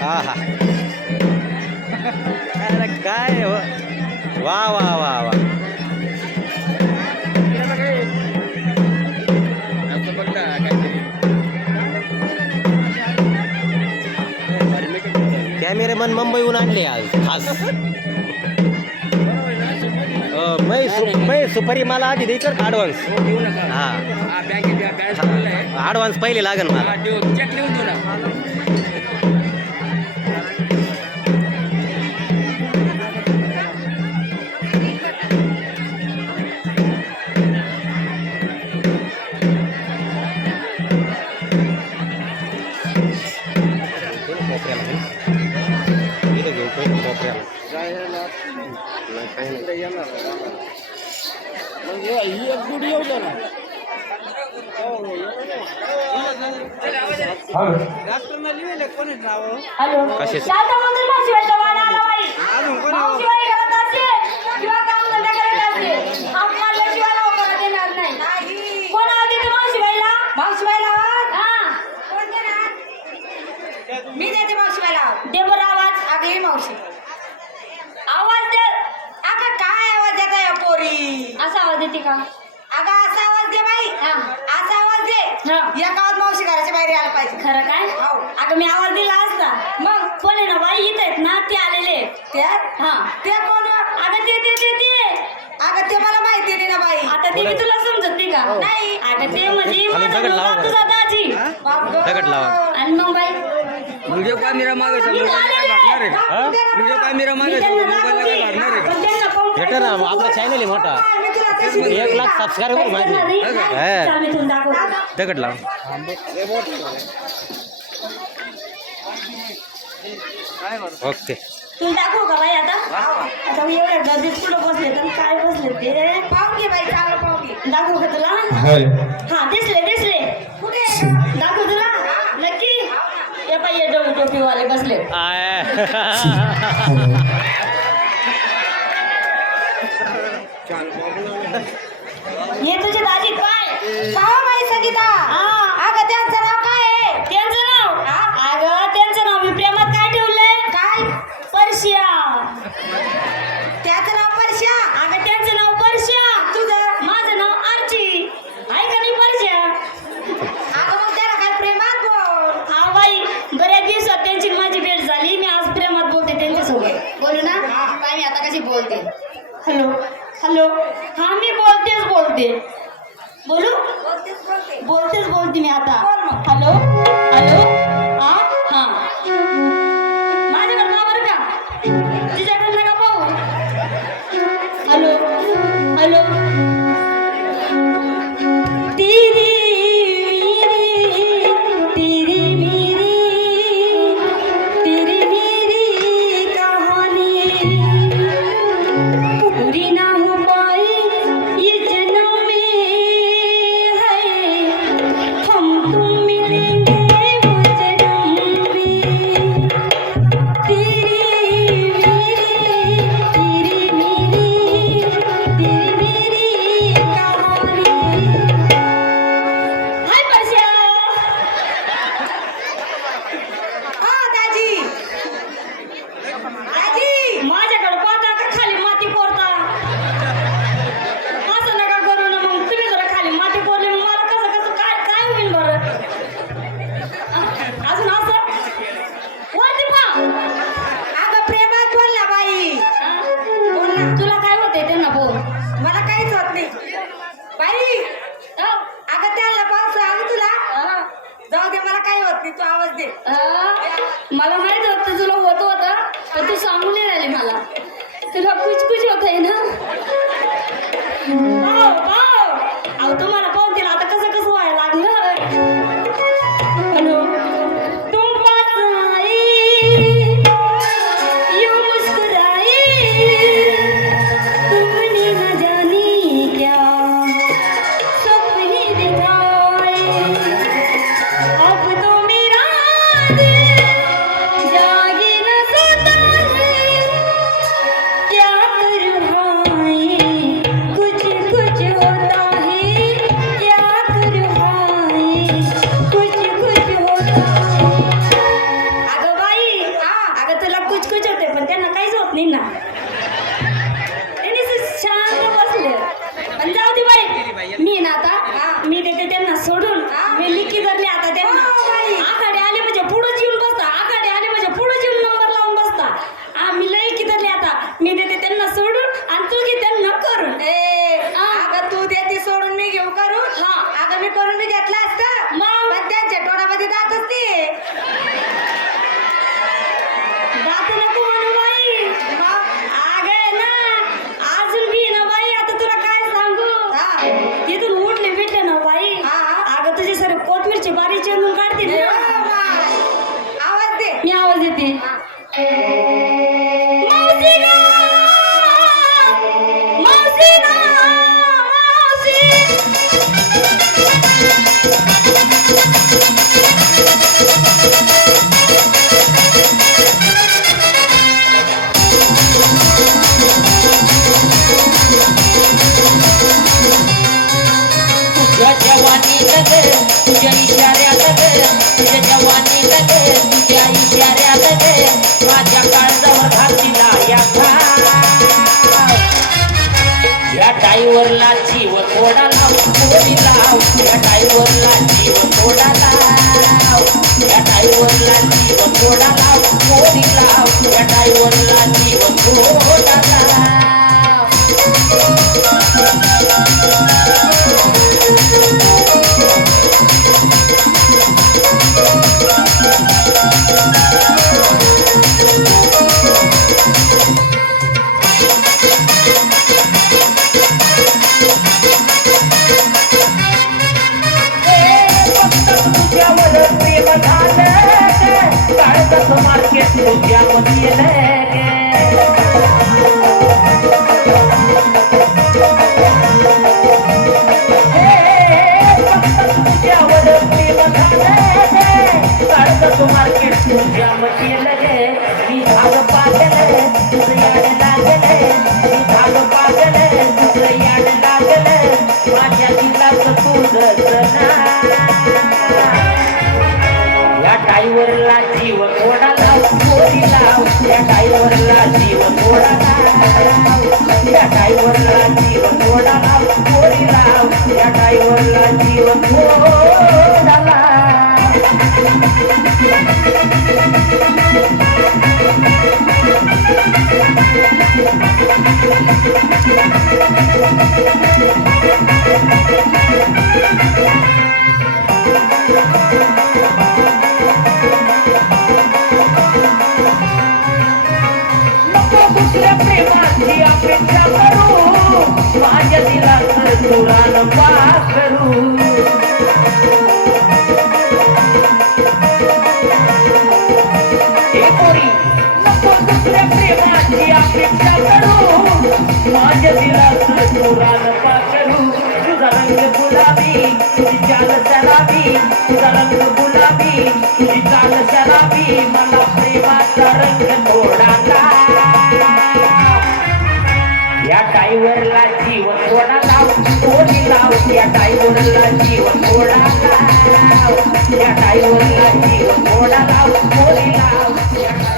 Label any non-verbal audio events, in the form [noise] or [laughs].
हा हा. अरे काय हो? वा वा वा वा. कॅमेरामन मुंबईहून आणले आज खास. मै सुपारी मला आधी द्यायचं ॲडव्हान्स हा ॲडव्हान्स पहिले लागेल मला कोपऱ्याला इथं घेऊ कोपऱ्याला नाही, काही नाही. मी देते मावशीबाईला दे बरं आवाज अगं ही मावशी आवाज दे अगं काय आवाज देता या पोरी असा आवाज देते का हा. या गावात मावशी घराच्या बाहेर यायला पाहिजे खरं काय हो. अगं मी आवाज दिला असता मग कोण आहे ना बाई इथं आहेत ना ते आलेले त्या हा ते कोण अगं ते ते ते ते अगं ते मला माहिती नाही ना बाई आता ते मी तुला समजत नाही का नाही अगं ते म्हणजे खाली माझा दगड लावा नवरा बरं. तुझा दाजी बाप गं. दगड लावा. आणि मग बाई व्हिडिओ कॅमेरा मागे मी आलेले. लागणार आहे हा? व्हिडिओ कॅमेरा मी मागे त्यांना मोबाईलला काय दाखवते. लागणार आहे पण त्यांना पाहून काय भेटा ना? आपला चॅनल आहे मोठा मी तुला तशी एक लाख सबस्क्रायबर माझे. हा. दाखवते. लाव ओके. तुला दाखवू का बाई आता? आता मी एवढ्या गर्दीत कुठं बसले तर काय बसले ते? पाहून घे बाई चांगलं पाहून घे. दाखवू का तुला? हा दिसले दिसले. कुठे दाखवू तुला. नक्की. डोळी टोपीवाले बसले. [laughs] हे तुझे दाजी काय? पाहा बाई संगीता. हा. अगं त्यांचं नाव काय आहे? त्यांचं नाव? अगं त्यांचं नाव मी प्रेमात काय ठेवलंय? काय? परशिया. त्याचं नाव परश्या? अगं त्यांचं नाव परशिया. तुझं? माझं नाव आर्ची. आहे का नाही परशिया? अगं मग त्याला काय प्रेमात बोल? हा बाई. बऱ्याच दिवसात त्यांची माझी भेट झाली. मी आज प्रेमात बोलते त्यांच्यासोबत. बोलू ना? बाई मी आता कशी बोलते? हॅलो. हॅलो हा मी बोलतेच बोलते बोलू बोलतेच बोलते बोलतेच बोलते तू आवाज दे. मला माहीत होतं तुला होत होता पण तू सांगून नाही राहिली मला. तुला कुछ कुछ होत आहे ना? माझ्या काळजावर घातीला या या टाईवरला जीव थोडा लाव थोडी लाव. या टाईवरला जीव थोडा लाव. या टाईवरला जीव थोडा लाव थोडी लाव. या टाईवरला जीव थोडा याड लागलं माझ्या दिलाचं तुझं ना या टाईवरला जीव थोडा लाव थोडी लाव. या टाईवरला जीव थोडा लाव. या टाईवरला जीव थोडा लाव थोडी लाव. या टाईवरला जीव थोडा लाव. माझ्या दिलाचं तुरान पास करू करू माझ्या तुरान तुझा रंग गुलाबी तुझी चाल शराबी तुझा रंग गुलाबी तुझी चाल शराबी मला प्रेमाचा रंग थोडा लाव. या टाईवरला जीवन थोडा लाव? थोडी लाव या टाईवरला जीवन थोडा लाव? या टाईवरला जीव थोडा लाव? थोडी लाव